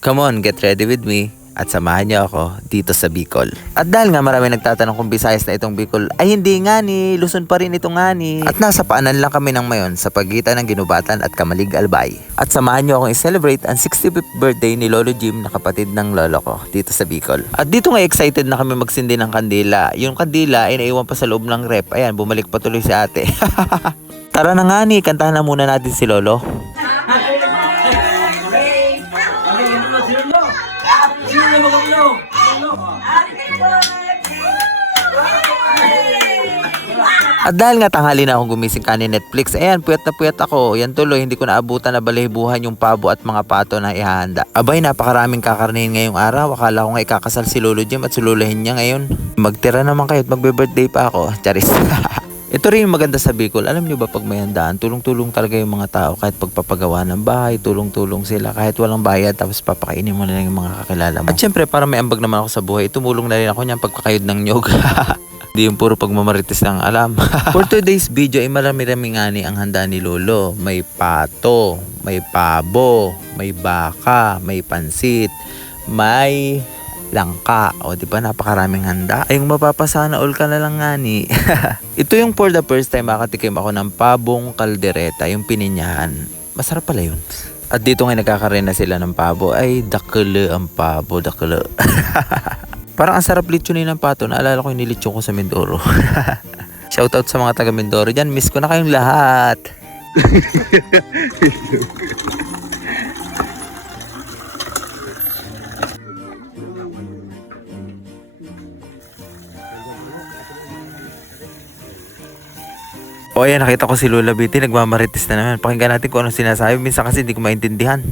Come on, get ready with me at samahan niyo ako dito sa Bicol. At dahil nga marami nagtatanong kung Visayas na itong Bicol, ay hindi nga ni, Luzon pa rin ito nga ni. At nasa paanan lang kami ng Mayon sa pagitan ng Ginubatan at Kamalig Albay. At samahan niyo akong i-celebrate ang 65th birthday ni Lolo Jim na kapatid ng lolo ko dito sa Bicol. At dito nga excited na kami magsindi ng kandila. Yung kandila ay naiwan pa sa loob ng rep. Ayan, bumalik pa tuloy si ate. Tara na nga ni, kantahan na muna natin si Lolo. At dahil nga tanghali na akong gumising ka ni Netflix, ayan, puyat na puyat ako. Yan tuloy, hindi ko naabutan na balahibuhan yung pabo at mga pato na ihahanda. Abay, napakaraming kakarnihin ngayong araw. Akala ko nga ikakasal si Lolo Jim at sululahin niya ngayon. Magtira naman kayo at magbe-birthday pa ako. Charis. Ito rin yung maganda sa Bicol. Alam nyo ba pag may handaan, tulong-tulong talaga yung mga tao. Kahit pagpapagawa ng bahay, tulong-tulong sila. Kahit walang bayad, tapos papakainin mo na lang yung mga kakilala mo. At syempre, para may ambag naman ako sa buhay, tumulong na rin ako niyang pagkakayod ng nyog. Hindi yung puro pagmamarites lang alam. For today's video ay marami-rami nga ni ang handa ni Lolo. May pato, may pabo, may baka, may pansit, may langka. O di ba napakaraming handa? Ay yung mapapasana all ka na lang nga ni. Ito yung for the first time makatikim ako ng pabong kaldereta, yung pininyahan. Masarap pala yun. At dito nga nagkakaroon na sila ng pabo. Ay dakle ang pabo, dakle. Parang ang sarap litsunin ng pato. Naalala ko yung nilitsyon ko sa Mindoro. Shoutout sa mga taga Mindoro dyan. Miss ko na kayong lahat. O ayan, nakita ko si Lola Betty. Nagmamarites na naman. Pakinggan natin kung anong sinasabi. Minsan kasi hindi ko maintindihan.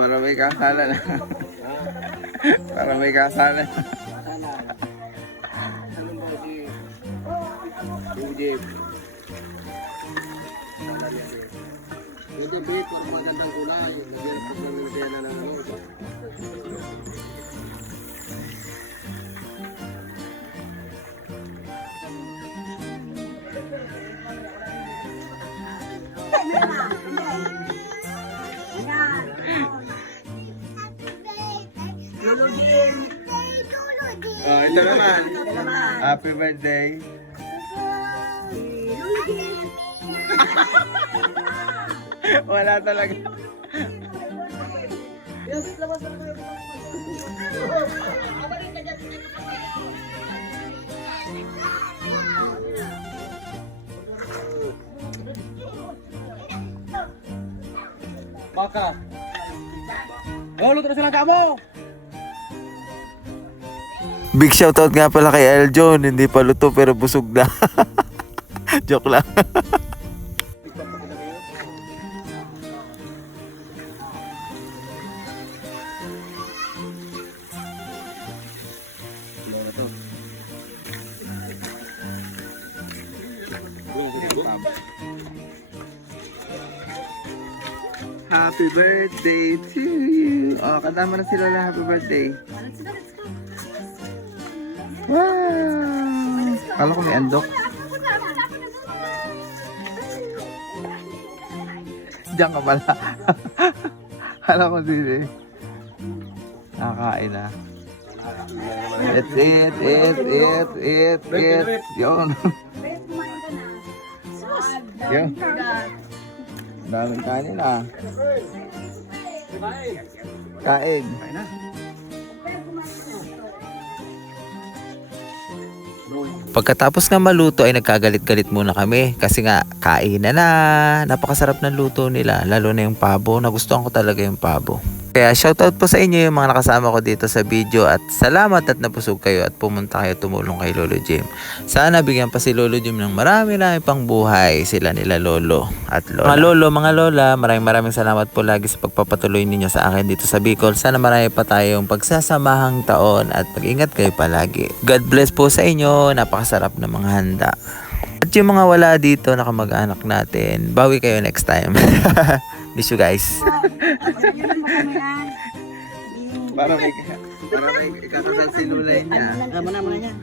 Para may kasala na. Para may kasala na. Ito bit, magandang kulay. Nagyan po sa mga na ano. Lolo Jim. Oh, ito naman. Happy birthday. Wala talaga. Baka. Oh, luto na silang kamo. Big shoutout nga pala kay Eljon. Hindi pa luto pero busog na. Joke lang. Happy birthday to you. Oh, kanta mo na si Lola, happy birthday. Wow! Kala ko may andok. Diyan ka pala. Kala ko sili. Nakakain na. Eat. Yun. Yun. Daming kanin ah. Kain. Pagkatapos nga maluto ay nagkagalit-galit muna kami kasi nga kain na. Napakasarap ng luto nila, lalo na yung pabo. Nagustuhan ko talaga yung pabo. Kaya shoutout po sa inyo yung mga nakasama ko dito sa video at salamat at napusog kayo at pumunta kayo tumulong kay Lolo Jim. Sana bigyan pa si Lolo Jim ng marami pang buhay sila nila Lolo at Lola. Mga Lolo, mga Lola, maraming salamat po lagi sa pagpapatuloy ninyo sa akin dito sa Bicol. Sana marami pa tayong pagsasamahang taon at mag-ingat kayo palagi. God bless po sa inyo, napakasarap na mga handa. At yung mga wala dito na kamag-anak natin, bawi kayo next time. Miss you guys. Para may ikakasal si Lula niya. Mana niya.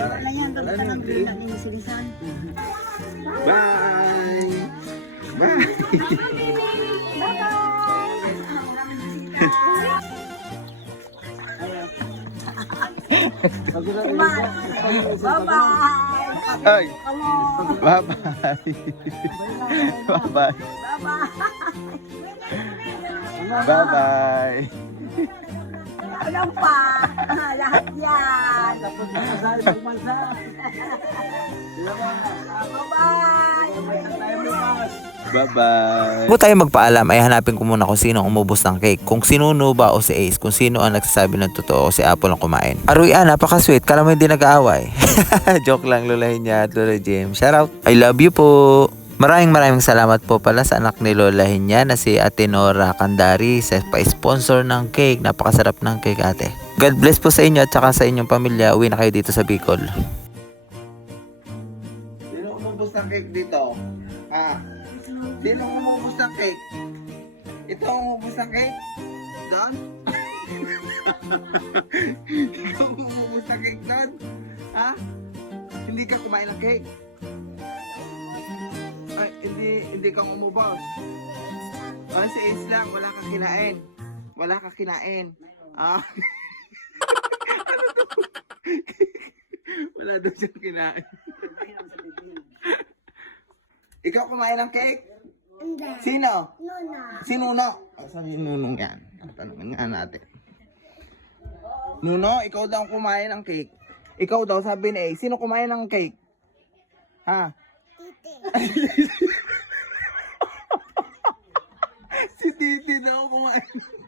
Wala yan, doon ka nang bilang ni Silisan. Bye! Bye! Bye-bye! Ay! Hello! Bye-bye! Bye-bye! Bye-bye! Bye-bye! Ano pa? Lahat yan! Bye-bye! Bye-bye! Bago tayo magpaalam ay hanapin ko muna kung sino ang umubos ng cake. Kung sinuno ba o si Ace. Kung sino ang nagsasabi ng totoo o si Apple ang kumain. Aruyan, napaka-sweet. Kala mo hindi nag-aaway. Joke lang, lolahin niya at Lola Jim. Shout out. I love you po. Maraming salamat po pala sa anak ni Lola Hinya na si Ate Nora Kandari sa pa-sponsor ng cake. Napakasarap ng cake, ate. God bless po sa inyo at saka sa inyong pamilya. Uwi na kayo dito sa Bicol. Sino umubos ng cake dito? Ha? Sino umubos ng cake? Ito ang umubos ng cake? Don? Ikaw ang umubos ng cake, Don? Ha? Hindi ka kumain ng cake? Ay, hindi ka umubos. Ay, si Ace lang, wala ka kinain. Wala ka kinain. Ah. Ano to? Wala daw siyang kinain. Ikaw kumain ng cake? Hindi. Sino? Luna. Si Nuno. Saan yung Nunong yan? Tanungin nga natin. Nuno, ikaw daw ang kumain ng cake. Ikaw daw, sabi ni A, sino kumain ng cake? Ha? Si Titi daw kumain ng